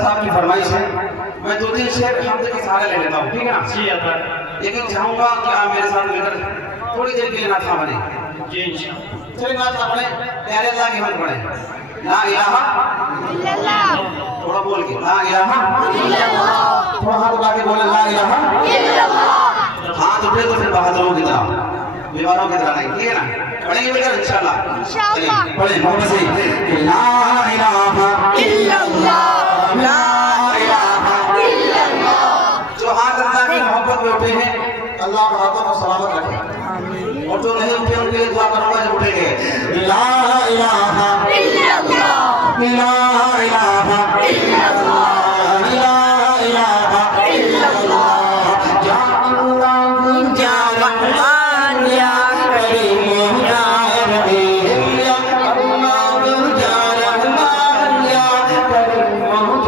साहब की फरमाइश है, मैं 2-3 शेर हमदे के सहारे ले लेता हूँ, ठीक है ना? जी अता लेकिन चाहूँगा कि आप मेरे साथ मिलकर थोड़ी देर के लिए नाथा बने। जी इंशाअल्लाह। चलिए नाथा पढ़े, प्यारे अल्लाह की हमद पढ़े। ला इलाहा इल्लल्लाह, थोड़ा बोल के ला इलाहा इल्लल्लाह, थोड़ा हाथ उठा के बोले ला इलाहा इल्लल्लाह। हाथ उठे तो फिर बहादुरों की तरह, बीमारों की तरह नहीं, ठीक है ना? पढ़ेंगे बेटा इंशाअल्लाह। इंशाअल्लाह पढ़े मोहम्मद से ला इलाहा इल्लल्लाह, ला इलाहा इल्लल्लाह। जो हाथ अल्लाह की मोहब्बत में उठे हैं, अल्लाह हाथों को सलामत रखे, और जो नहीं उठे उनके लिए दुआ करूंगा जब उठेंगे। ला इलाहा इल्लल्लाह, ला इलाहा इल्लल्लाह, ला इलाहा इल्लल्लाह। या अल्लाह या रहमान या करीम या रहीम, या अल्लाह या रहमान या करीम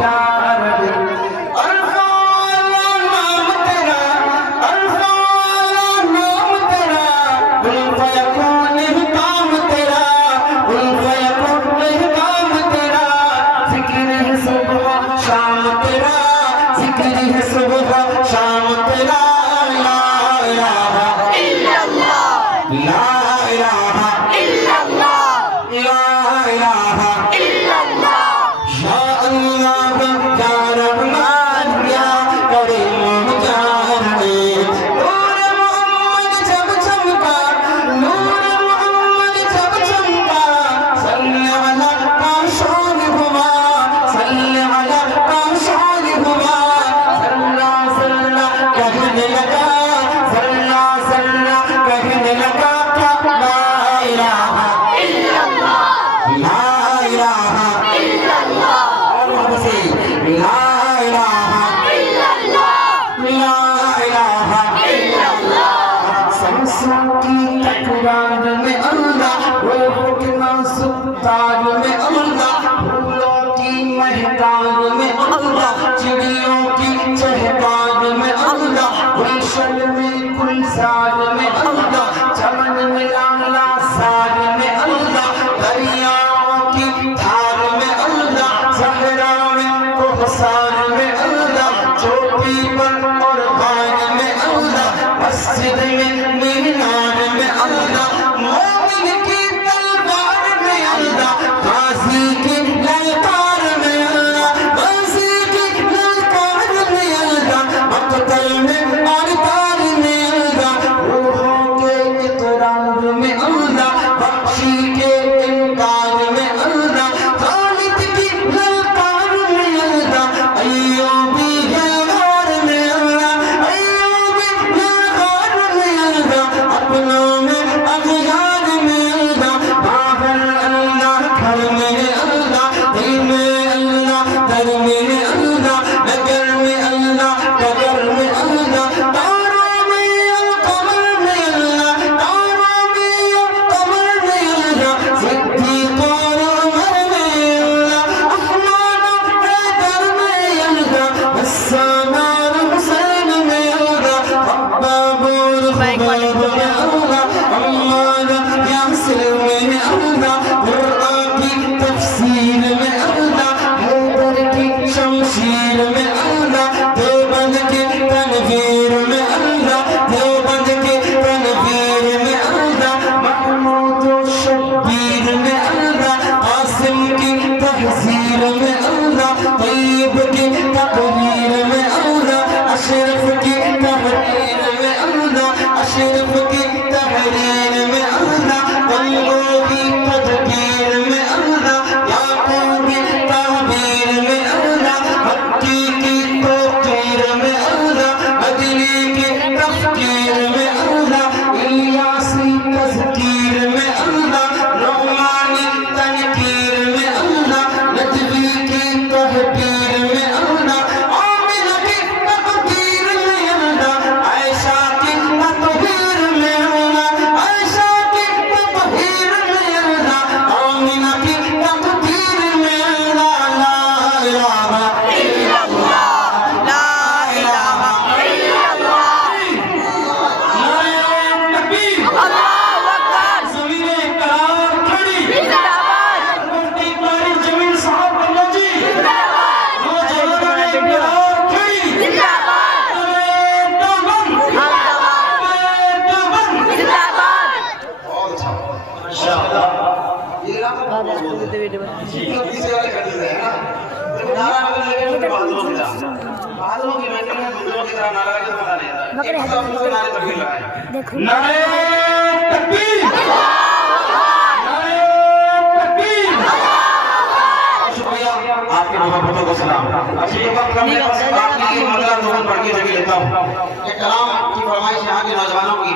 या रहीम। अल्लाह नाम तेरा, अल्लाह नाम तेरा, कुल फयकून काम तेरा, कुल फयकून काम तेरा। जिक्र है सुबह शाम तेरा, जिक्र है सुबह शाम तेरा। ला इलाहा इल्लल्लाह, ला इलाहा इल्लल्लाह, ला इलाहा इल्लल्लाह। या अल्लाह या रहमान या करीम या रहीम। नूर मोहम्मद जब चमका, नूर मोहम्मद जब चमका, सल्ले अला काशान हुआ, सल्ले अला काशान हुआ। सल्ला सल्ला कहने लगा, सल्ला सल्ला कहने लगा था ला इलाहा इल्लल्लाह, ला इलाहा इल्लल्लाह। और मोहम्मद से ला इलाहा इल्लल्लाह, ला इलाहा इल्लल्लाह। सांसों की तकरार में अल्लाह, रूह के नाजुक तार में अल्लाह, फूलों की महकार में अल्लाह, चिड़ियों की चहकार में अल्लाह, गुलशन में गुलजार में अल्लाह, चमन में लाला सार में अल्लाह, दरियाओं की धार में अल्लाह, सहरा में कोहसार में अल्लाह, चोटी पर और गान में अल्लाह, मस्जिद में मीनार में अल्लाह, मोमिन की तलवार में अल्लाह, गाजी की ललकार में अल्लाह, गाजी की ललकार में अल्लाह, मक्तल में और तार में अल्लाह, रूहों के इकरार में अल्लाह, बख्शी के इनकार में अल्लाह, खालिद की ललकार में अल्लाह, अय्यूबी ललकार में अल्लाह, अय्यूबी ललकार में अल्लाह, अपनों में अगयार में अल्लाह, बाहर अल्लाह घर में अल्लाह, दिल में अल्लाह दर में अल्लाह, नगर में अल्लाह कबर में अल्लाह, तारों में और कमर में अल्लाह, तारों में और कमर में अल्लाह, सिद्दीक़ और उमर में अल्लाह, उस्मान और हैदर में अल्लाह, हसन और हुसैन में अल्लाह, अब्बाब और खुबैब में अल्लाह, अम्मार यासिर में अल्लाह, कुरान की तफसीर में अल्लाह, हैदर की शमशीर में अल्लाह, देवबंद की तनवीर में अल्लाह, देवबंद की तनवीर में अल्लाह, महमूद शब्बीर में अल्लाह, कासिम की तहसीर में अल्लाह, तय्यब की तकरीर में अल्लाह, अशरफ की तहरीर में अल्लाह, अशरफ की तहरीर में अल्लाह, कल्बों की तदबीर में अल्लाह, याकूब की ताबीर में अल्लाह, मक्की की बादलों की महफिल में मंदिरों की तरह नारा लगे तो मजा नहीं आता। एक मतलब उससे नारे तकबीर लगाए। नारे तकबीर, नारे तकबीर। शुक्रिया आपके मोहब्बतों को सलाम। अच्छी वक्त हमने बस आपकी मदद दुआ पढ़ के जगह लेता हूँ। एक कलाम की फरमाइश यहाँ के नौजवानों की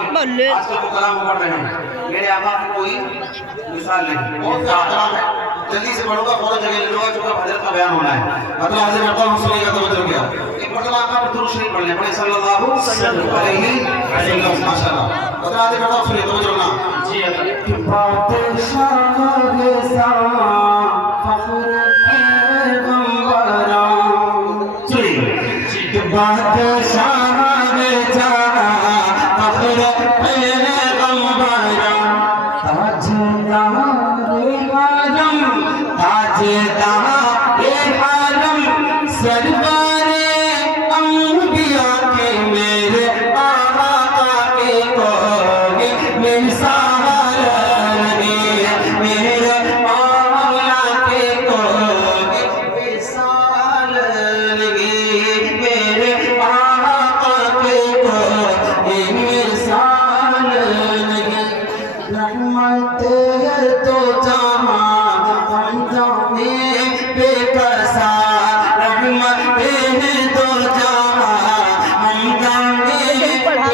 आजकल वो कलाम पढ़ रहे हैं। मेरे आका की कोई मिसाल नहीं, बहुत प्यारा कलाम है। जल्दी से पढ़ूंगा, फौरन जगह ले लूंगा क्योंकि हजरत का बयान होना है। मतलब हाजिर करता हूँ, सुनिएगा तो बदल गया। एक मरतबा आका पर दुरूद शरीफ पढ़ने पड़े सल्लल्लाहु अलैहि वसल्लम। माशाअल्लाह मतलब हाजिर करता हूँ, सुनिए तो बदल ना जी। कि बादशाह के साथ फख्र पैगंबरा, सुनिए कि बादशाह के साथ फख्र पैगंबरा, ताजदारे आलम सरवारे अंबिया के मेरे आका के कोई मिसाल नहीं, मेरे मौला के कोई मिसाल नहीं, मेरे आका के कोई मिसाल नहीं। रहमत तो जहां बेकसा, रहमत तो जहां हम जाने बेकसा।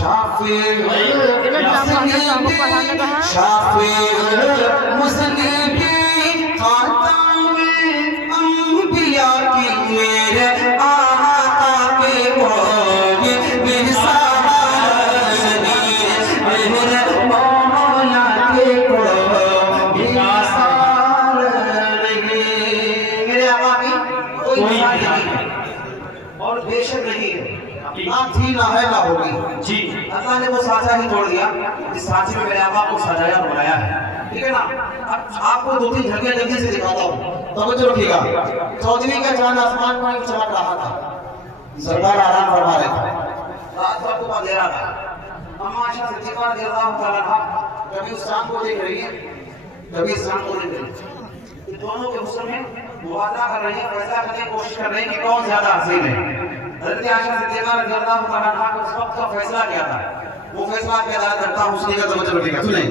शाफिर मुस्लिम खातमे अंबिया की मेरे आका के कोई मिसाल नहीं, मेरे मौला के कोई मिसाल नहीं। मेरे आका की कोई मिसाल नहीं और बेशक नहीं है, ना थी ना है ना होगी जी। अल्लाह ने वो साँचा ही तोड़ दिया जिस साँचे में मेरे आका को सजाया बनाया है, ठीक है ना। अब आपको दो तीन झलकियां जल्दी से दिखाता हूँ, तो कुछ रखिएगा। 14वीं का चांद आसमान पर चमक रहा था, सरकार आराम फरमा रहे थे, रात को आपको अंधेरा था। अम्मा आयशा सिद्दीक़ा रज़ियल्लाहु तआला अन्हा कभी उस चांद को देख रही है, कभी इस चांद को देख रही है। दोनों के हुस्न में मुवाज़ा कर रही है, फैसला करने की कोशिश कर रही है कि कौन ज्यादा हसीन है। हज़रत आयशा सिद्दीक़ा रज़ियल्लाहु तआला अन्हा को उस वक्त का फैसला किया था, वो फैसला के अदालत करता हूँ, सुनिएगा तो मुझे रखिएगा। सुने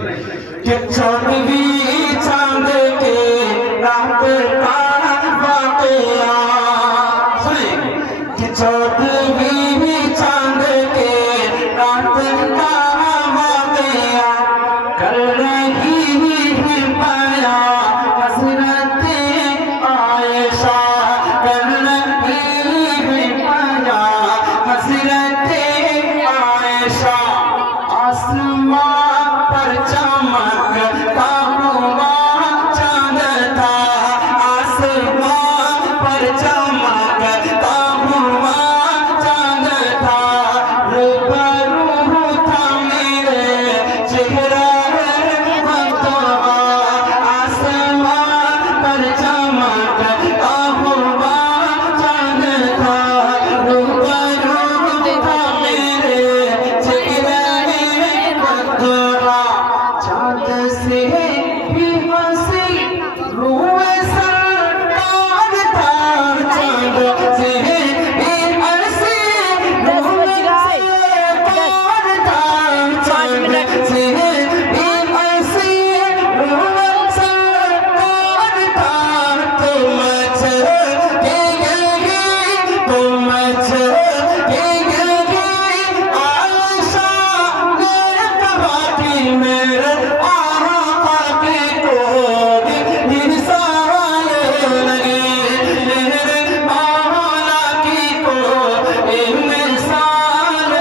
कि 14वीं चांद के रात का वाक़या, सुने कि 14वीं चांद के रात का वाक़या कर रही है पाया हज़रत आयशा, कर रही है पाया हज़रत आयशा। आसमां पर चमकता हुआ चांद था, आसमां पर चमकता हुआ चांद था, रूबरू था मेरे चेहरा बदवा। आसमां पर चमकता हुआ चांद था, रूबरू था मेरे चेहरा बदवा। चांद से भी हंसी रूए सरकार था, चांद से भी हंसी रूए सरकार था, चांद से भी हंसी रूए सरकार था। तुम चलेगी, तुम चलेगी आयशा ने कहा कि मेरे आका की कोई मिसाल नहीं, मेरे मौला की कोई मिसाल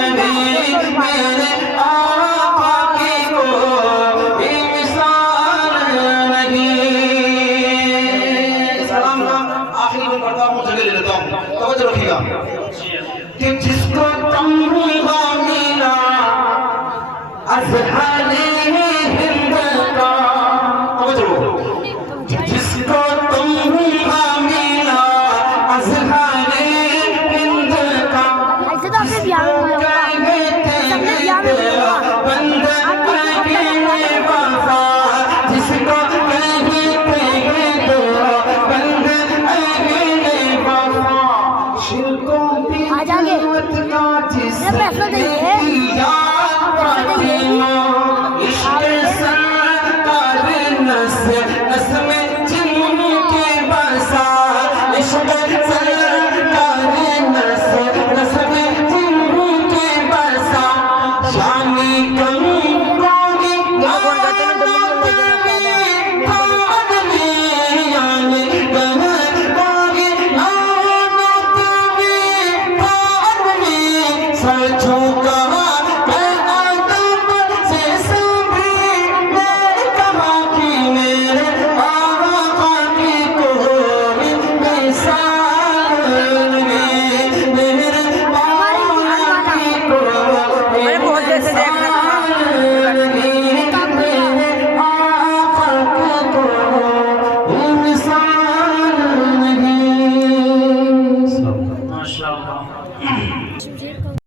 नहीं, मेरे आका की कोई मिसाल नहीं। सलाम का आखिरी में पढ़ता हूँ, जगह ले लेता हूँ, तवज्जो रखिएगा। कि जिसको तुम मिला अज़हारे